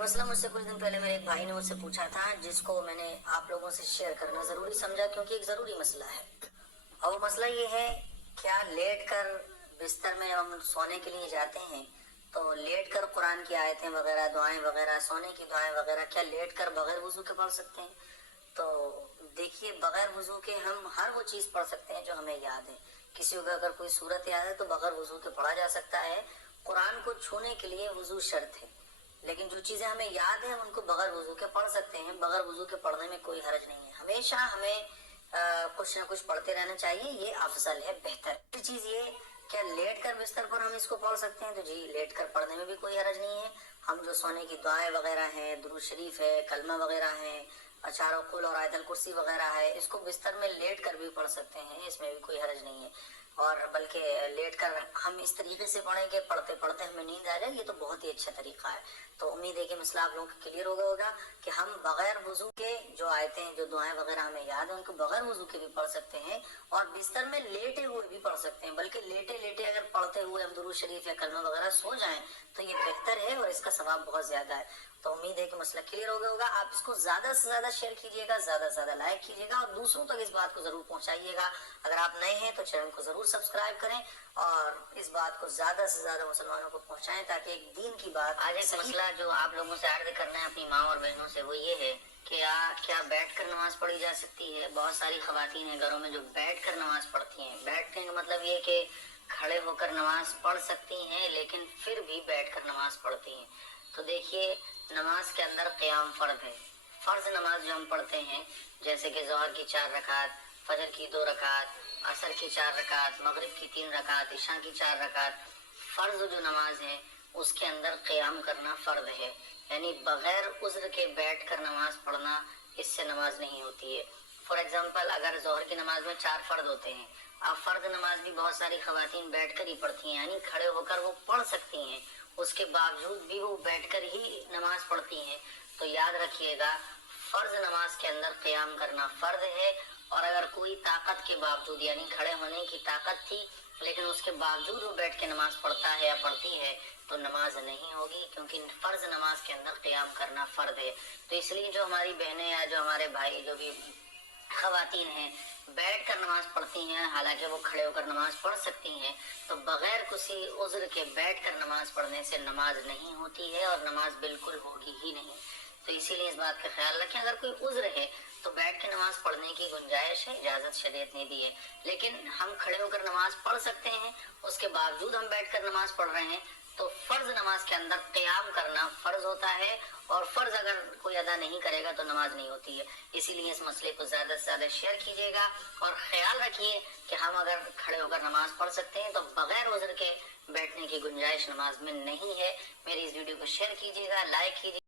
मसला मुझसे कुछ दिन पहले मेरे एक भाई ने मुझसे पूछा था, जिसको मैंने आप लोगों से शेयर करना ज़रूरी समझा क्योंकि एक ज़रूरी मसला है। और वो मसला ये है, क्या लेट कर बिस्तर में हम सोने के लिए जाते हैं तो लेट कर कुरान की आयतें वगैरह, दुआएं वगैरह, सोने की दुआएं वगैरह क्या लेट कर बगैर वज़ू के पढ़ सकते हैं? तो देखिए, बगैर वज़ू के हम हर वो चीज़ पढ़ सकते हैं जो हमें याद है। किसी को अगर कोई सूरत याद है तो बगैर वज़ू के पढ़ा जा सकता है। कुरान को छूने के लिए वज़ू शर्त है, लेकिन जो चीज़ें हमें याद है हम उनको बगैर वज़ू के पढ़ सकते हैं। बगैर वज़ू के पढ़ने में कोई हर्ज नहीं है। हमेशा हमें कुछ ना कुछ पढ़ते रहना चाहिए, ये अफजल है, बेहतर। दूसरी चीज़ ये, क्या लेट कर बिस्तर पर हम इसको पढ़ सकते हैं? तो जी, लेट कर पढ़ने में भी कोई हर्ज नहीं है। हम जो सोने की दुआएं वगैरह हैं, दुरूद शरीफ है, कलमा वगैरह हैं, अचार कुल और आयतल कुर्सी वगैरह है, इसको बिस्तर में लेट कर भी पढ़ सकते हैं, इसमें भी कोई हर्ज नहीं है। और बल्कि लेट कर हम इस तरीके से पढ़ें कि पढ़ते पढ़ते हमें नींद आ जाए, ये तो बहुत ही अच्छा तरीका है। तो उम्मीद है कि मसला आप लोगों को क्लियर हो गया होगा कि हम बगैर वज़ू के जो आयतें, जो दुआएं वगैरह हमें याद है, उनको बगैर वज़ू के भी पढ़ सकते हैं और बिस्तर में लेटे हुए भी पढ़ सकते हैं। बल्कि लेटे लेटे अगर पढ़ते हुए हम दुरूद शरीफ या कलमा वगैरह सो जाएं तो ये बेहतर है और इसका सवाब बहुत ज़्यादा है। तो उम्मीद है कि मसला क्लियर हो गया होगा। आप इसको ज़्यादा से ज़्यादा शेयर कीजिएगा, ज़्यादा से ज़्यादा लाइक कीजिएगा और दूसरों तक इस बात को ज़रूर पहुँचाइएगा। अगर आप नए हैं तो चैनल को ज़रूर सब्सक्राइब करें और इस बात को ज़्यादा से ज़्यादा मुसलमानों को पहुँचाएं ताकि एक दीन की बात। आज एक मसला जो आप लोगों से अर्ज़ करना है अपनी माँ और बहनों से, वो ये है कि क्या बैठ कर नमाज पढ़ी जा सकती है? बहुत सारी ख़वातीन हैं घरों में जो बैठ कर नमाज पढ़ती हैं। बैठने का मतलब ये कि खड़े होकर नमाज पढ़ सकती हैं, लेकिन फिर भी बैठ कर नमाज पढ़ती हैं। तो देखिए, नमाज के अंदर क़याम फ़र्ज़ है। फ़र्ज़ नमाज जो हम पढ़ते हैं, जैसे कि ज़ोहर की 4 रकात, फजर की 2 रकात, असर की 4 रकात, मगरिब की 3 रकात, इशा की 4 रकात, फ़र्ज़ जो नमाज है उसके अंदर क़याम करना फ़र्ज़ है। यानी बग़ैर उज़्र के बैठ कर नमाज पढ़ना, इससे नमाज नहीं होती है। फॉर एग्ज़ाम्पल, अगर ज़ोहर की नमाज में 4 फ़र्ज़ होते हैं, अब फ़र्ज़ नमाज भी बहुत सारी ख़वातीन बैठ कर ही पढ़ती हैं, यानी खड़े होकर वो पढ़ सकती हैं, उसके बावजूद भी वो बैठकर ही नमाज पढ़ती हैं। तो याद रखिएगा, फ़र्ज़ नमाज के अंदर क़याम करना फ़र्ज़ है। और अगर कोई ताकत के बावजूद, यानी खड़े होने की ताकत थी लेकिन उसके बावजूद वो बैठ के नमाज पढ़ता है या पढ़ती है, तो नमाज नहीं होगी, क्योंकि फ़र्ज़ नमाज के अंदर क़याम करना फ़र्ज़ है। तो इसलिए जो हमारी बहनें या जो हमारे भाई, जो भी ख़वातीन हैं, बैठ कर नमाज पढ़ती हैं, हालांकि वो खड़े होकर नमाज पढ़ सकती हैं, तो बग़ैर किसी उज़्र के बैठ कर नमाज पढ़ने से नमाज नहीं होती है और नमाज बिल्कुल होगी ही नहीं। तो इसीलिए इस बात का ख्याल रखें, अगर कोई उज़्र है तो बैठ के नमाज पढ़ने की गुंजाइश है, इजाज़त शरीयत ने दी है। लेकिन हम खड़े होकर नमाज पढ़ सकते हैं, उसके बावजूद हम बैठ कर नमाज पढ़ रहे हैं, तो फ़र्ज़ नमाज के अंदर क़याम करना फ़र्ज़ होता है और फ़र्ज़ अगर कोई अदा नहीं करेगा तो नमाज नहीं होती है। इसीलिए इस मसले को ज़्यादा से ज़्यादा शेयर कीजिएगा और ख़याल रखिए कि हम अगर खड़े होकर नमाज पढ़ सकते हैं तो बग़ैर उज़्र के बैठने की गुंजाइश नमाज में नहीं है। मेरी इस वीडियो को शेयर कीजिएगा, लाइक कीजिए।